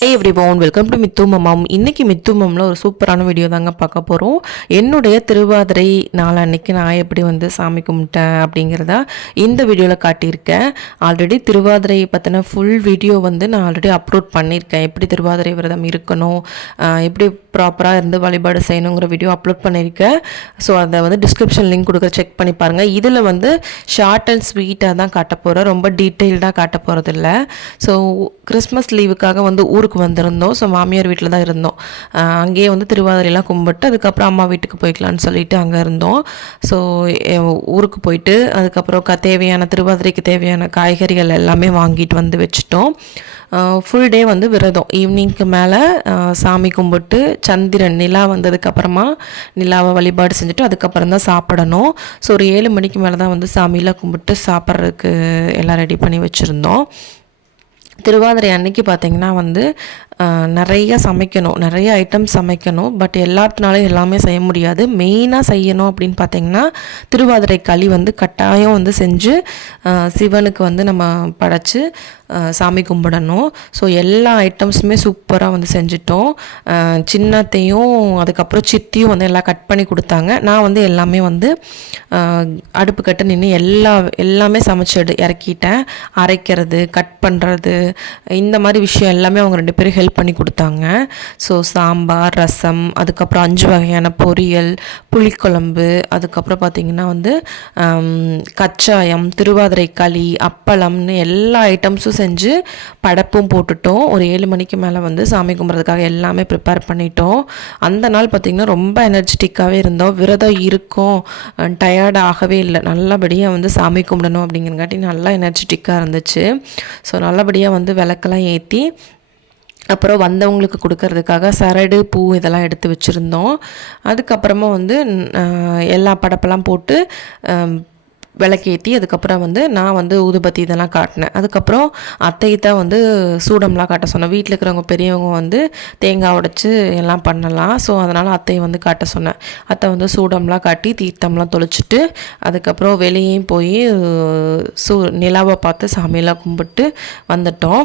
Hey everyone welcome to Mithu mom இன்னைக்கு மித்து மம்மில் ஒரு சூப்பரான வீடியோ தாங்க பார்க்க போகிறோம் என்னுடைய திருவாதிரை நாள் அன்னைக்கு நான் எப்படி வந்து சாமி கும்பிட்டேன் அப்படிங்கிறத இந்த வீடியோவில் காட்டியிருக்கேன். ஆல்ரெடி திருவாதிரை பற்றின ஃபுல் வீடியோ வந்து நான் ஆல்ரெடி அப்லோட் பண்ணியிருக்கேன். எப்படி திருவாதிரை விரதம் இருக்கணும் எப்படி ப்ராப்பராக இருந்து வழிபாடு செய்யணுங்கிற வீடியோ அப்லோட் பண்ணியிருக்கேன். ஸோ அதை வந்து டிஸ்கிரிப்ஷன் லிங்க் கொடுக்குற செக் பண்ணி பாருங்கள் இதில் வந்து ஷார்ட் அண்ட் ஸ்வீட்டாக தான் காட்ட போகிறேன் ரொம்ப டீட்டெயில்டாக காட்ட போகிறதில்ல ஸோ கிறிஸ்மஸ் லீவுக்காக வந்து ஊர் ஊருக்கு வந்திருந்தோம். ஸோ மாமியார் வீட்டில் தான் இருந்தோம். அங்கேயே வந்து திருவாதிரையெல்லாம் கும்பிட்டு அதுக்கப்புறம் அம்மா வீட்டுக்கு போய்க்கலான்னு சொல்லிட்டு அங்கே இருந்தோம். ஸோ ஊருக்கு போயிட்டு அதுக்கப்புறம் க தேவையான திருவாதிரைக்கு தேவையான காய்கறிகள் எல்லாமே வாங்கிட்டு வந்து வச்சுட்டோம். ஃபுல் டே வந்து விரதம். ஈவினிங்க்கு மேலே சாமி கும்பிட்டு சந்திரன் நிலா வந்ததுக்கப்புறமா நிலாவை வழிபாடு செஞ்சுட்டு அதுக்கப்புறம் தான் சாப்பிடணும். ஸோ ஒரு ஏழு மணிக்கு மேலே தான் வந்து சாமியெலாம் கும்பிட்டு சாப்பிட்றதுக்கு எல்லாம் ரெடி பண்ணி வச்சுருந்தோம். திருவாதிரை அன்னைக்கு பார்த்தீங்கன்னா வந்து நிறைய சமைக்கணும். நிறைய ஐட்டம் சமைக்கணும். பட் எல்லாத்தினாலும் எல்லாமே செய்ய முடியாது. மெயினாக செய்யணும் அப்படின்னு பார்த்தீங்கன்னா திருவாதிரை களி வந்து கட்டாயம் வந்து செஞ்சு சிவனுக்கு வந்து நம்ம படைச்சு சாமி கும்பிடணும். ஸோ எல்லா ஐட்டம்ஸுமே சூப்பராக வந்து செஞ்சிட்டோம். சின்னத்தையும் அதுக்கப்புறம் சித்தியும் வந்து எல்லாம் கட் பண்ணி கொடுத்தாங்க. நான் வந்து எல்லாமே வந்து அடுப்பு கட்டு நின்று எல்லா எல்லாமே சமைச்சு எடு இறக்கிட்டேன். அரைக்கிறது கட் பண்ணுறது இந்த மாதிரி விஷயம் எல்லாமே அவங்க ரெண்டு பேரும் ஹெல்ப் பண்ணி கொடுத்தாங்க. ஸோ சாம்பார் ரசம் அதுக்கப்புறம் அஞ்சு வகையான பொரியல் புளிக்குழம்பு அதுக்கப்புறம் பார்த்திங்கன்னா வந்து கச்சாயம் திருவாதிரை களி அப்பளம்னு எல்லா ஐட்டம்ஸும் செஞ்சு படப்பும் போட்டுட்டோம். ஒரு ஏழு மணிக்கு மேலே வந்து சாமி கும்பிட்றதுக்காக எல்லாமே ப்ரிப்பேர் பண்ணிட்டோம். அந்த நாள் பார்த்திங்கன்னா ரொம்ப எனர்ஜெட்டிக்காகவே இருந்தோம். விரதம் இருக்கும். டயர்ட் ஆகவே இல்லை. நல்லபடியாக வந்து சாமி கும்பிடணும் அப்படிங்கிறங்காட்டி நல்லா எனர்ஜெட்டிக்காக இருந்துச்சு. ஸோ நல்லபடியாக வந்து விளக்கெல்லாம் ஏற்றி அப்புறம் வந்தவங்களுக்கு கொடுக்கறதுக்காக சரடு பூ இதெல்லாம் எடுத்து வச்சுருந்தோம். அதுக்கப்புறமா வந்து எல்லா படப்பெல்லாம் போட்டு விளக்கேற்றி அதுக்கப்புறம் வந்து நான் வந்து ஊதுபத்தி இதெல்லாம் காட்டினேன். அதுக்கப்புறம் அத்தை தான் வந்து சூடம்லாம் காட்ட சொன்னேன். வீட்டில் இருக்கிறவங்க பெரியவங்க வந்து தேங்காய் உடைச்சி எல்லாம் பண்ணலாம். ஸோ அதனால் அத்தையை வந்து காட்ட சொன்னேன். அத்தை வந்து சூடம்லாம் காட்டி தீர்த்தம்லாம் தொளிச்சிட்டு அதுக்கப்புறம் வெளியே போய் சூ நிலாவை பார்த்து சாமியெல்லாம் கும்பிட்டு வந்துட்டோம்.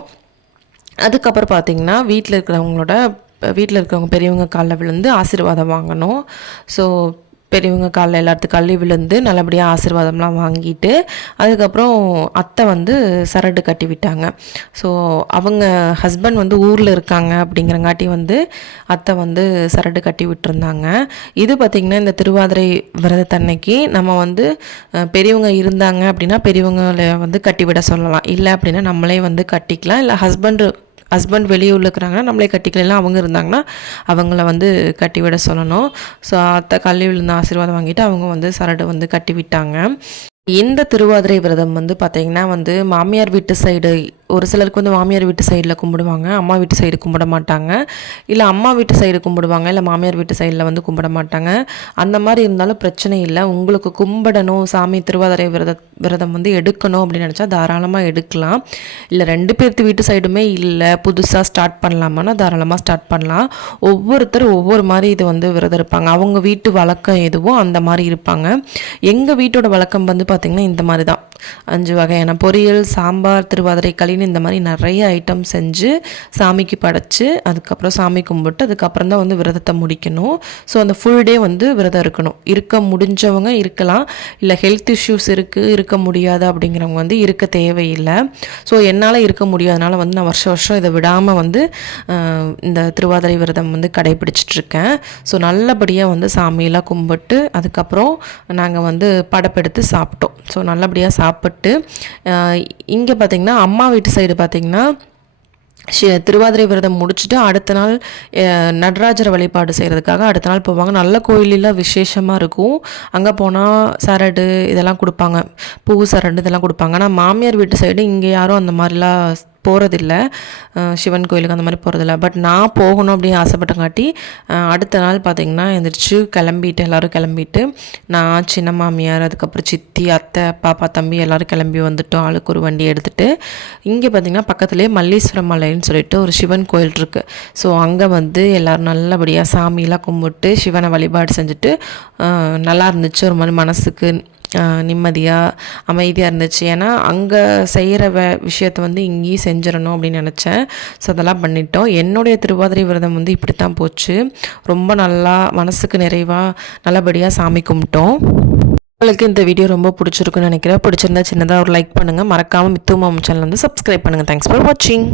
அதுக்கப்புறம் பார்த்தீங்கன்னா வீட்டில் இருக்கிறவங்களோட வீட்டில் இருக்கிறவங்க பெரியவங்க காலில் விழுந்து ஆசீர்வாதம் வாங்கணும். ஸோ பெரியவங்க காலில் எல்லாத்துக்கும் கல்வி விழுந்து நல்லபடியாக ஆசீர்வாதம்லாம் வாங்கிட்டு அதுக்கப்புறம் அத்தை வந்து சரடு கட்டி விட்டாங்க. ஸோ அவங்க ஹஸ்பண்ட் வந்து ஊரில் இருக்காங்க அப்படிங்கிறங்காட்டி வந்து அத்தை வந்து சரடு கட்டி விட்டுருந்தாங்க. இது பார்த்திங்கன்னா இந்த திருவாதிரை விரதத்தன்னைக்கு நம்ம வந்து பெரியவங்க இருந்தாங்க அப்படின்னா பெரியவங்களை வந்து கட்டிவிட சொல்லலாம். இல்லை அப்படின்னா நம்மளே வந்து கட்டிக்கலாம். இல்லை ஹஸ்பண்ட் ஹஸ்பண்ட் வெளியூரில் இருக்கிறாங்கன்னா நம்மளே கட்டிக்கலாம் அவங்க இருந்தாங்கன்னா அவங்கள வந்து கட்டி விட சொல்லணும். ஸோ அத்தை கல்வி விழுந்த ஆசீர்வாதம் வாங்கிட்டு அவங்க வந்து சரடு வந்து கட்டி விட்டாங்க இந்த திருவாதிரை விரதம் வந்து பார்த்திங்கன்னா வந்து மாமியார் வீட்டு சைடு ஒரு சிலருக்கு வந்து மாமியார் வீட்டு சைடில் கும்பிடுவாங்க அம்மா வீட்டு சைடு கும்பிட மாட்டாங்க. இல்லை அம்மா வீட்டு சைடு கும்பிடுவாங்க இல்லை மாமியார் வீட்டு சைடில் வந்து கும்பிட மாட்டாங்க. அந்த மாதிரி இருந்தாலும் பிரச்சனை இல்லை. உங்களுக்கு கும்பிடணும் சாமி திருவாதிரை விரத விரதம் வந்து எடுக்கணும் அப்படின்னு நினச்சா தாராளமாக எடுக்கலாம். இல்லை ரெண்டு பேர்த்து வீட்டு சைடுமே இல்லை புதுசாக ஸ்டார்ட் பண்ணலாமான்னா தாராளமாக ஸ்டார்ட் பண்ணலாம். ஒவ்வொருத்தர் ஒவ்வொரு மாதிரி இது வந்து விரதம் இருப்பாங்க. அவங்க வீட்டு வழக்கம் எதுவோ அந்த மாதிரி இருப்பாங்க. எங்கள் வீட்டோட வழக்கம் வந்து பார்த்திங்கன்னா இந்த மாதிரி தான். அஞ்சு வகையான பொரியல் சாம்பார் திருவாதிரை களின்னு இந்த மாதிரி நிறைய ஐட்டம் செஞ்சு சாமிக்கு படைச்சு அதுக்கப்புறம் சாமி கும்பிட்டு அதுக்கப்புறம் தான் வந்து விரதத்தை முடிக்கணும். ஸோ அந்த ஃபுல் டே வந்து விரதம் இருக்கணும். இருக்க முடிஞ்சவங்க இருக்கலாம். இல்லை ஹெல்த் இஷ்யூஸ் இருக்குது இருக்க முடியாது அப்படிங்கிறவங்க வந்து இருக்க தேவையில்லை. ஸோ என்னால் இருக்க முடியாதனால வந்து நான் வருஷம் வருஷம் இதை விடாமல் வந்து இந்த திருவாதிரை விரதம் வந்து கடைபிடிச்சிட்டு இருக்கேன். ஸோ நல்லபடியாக வந்து சாமியெல்லாம் கும்பிட்டு அதுக்கப்புறம் நாங்கள் வந்து படப்பெடுத்து சாப்பிட்டோம். ஸோ நல்லபடியாக சாப்பிட்டு சாப்பிட்டு இங்கே பார்த்திங்கன்னா அம்மா வீட்டு சைடு பார்த்திங்கன்னா திருவாதிரை விரதம் முடிச்சுட்டு அடுத்த நாள் நடராஜர் வழிபாடு செய்கிறதுக்காக அடுத்த நாள் போவாங்க. நல்ல கோயிலெல்லாம் விசேஷமாக இருக்கும். அங்கே போனால் சரடு இதெல்லாம் கொடுப்பாங்க. பூ சரடு இதெல்லாம் கொடுப்பாங்க. ஆனால் மாமியார் வீட்டு சைடு இங்கே யாரும் அந்த மாதிரிலாம் போகிறதில்ல சிவன் கோயிலுக்கு அந்த மாதிரி போகிறதில்ல பட் நான் போகணும் அப்படின்னு ஆசைப்பட்டங்காட்டி அடுத்த நாள் பார்த்திங்கன்னா எந்திரிச்சு கிளம்பிட்டு எல்லோரும் கிளம்பிட்டு நான் சின்ன மாமியார் அதுக்கப்புறம் சித்தி அத்தை பாப்பா தம்பி எல்லோரும் கிளம்பி வந்துட்டோம். ஆளுக்கு ஒரு வண்டி எடுத்துகிட்டு இங்கே பார்த்திங்கன்னா பக்கத்துலேயே மல்லீஸ்வரம் மலைன்னு சொல்லிட்டு ஒரு சிவன் கோயில் இருக்குது ஸோ அங்கே வந்து எல்லோரும் நல்லபடியாக சாமியெலாம் கும்பிட்டு சிவனை வழிபாடு செஞ்சுட்டு நல்லா இருந்துச்சு. ஒரு மாதிரி மனசுக்கு நிம்மதியாக அமைதியாக இருந்துச்சு. ஏன்னா அங்கே செய்கிற வே விஷயத்தை வந்து இங்கேயும் செஞ்சிடணும் அப்படின்னு நினச்சேன். ஸோ அதெல்லாம் பண்ணிட்டோம். என்னுடைய திருவாதிரை விரதம் வந்து இப்படி தான் போச்சு. ரொம்ப நல்லா மனசுக்கு நிறைவாக நல்லபடியாக சாமி கும்பிட்டோம். உங்களுக்கு இந்த வீடியோ ரொம்ப பிடிச்சிருக்குன்னு நினைக்கிறேன். பிடிச்சிருந்தா சின்னதாக ஒரு லைக் பண்ணுங்கள் மறக்காமல் மித்து மாமன் சேனல் வந்து சப்ஸ்கிரைப் பண்ணுங்கள் தேங்க்ஸ் ஃபார் வாட்சிங்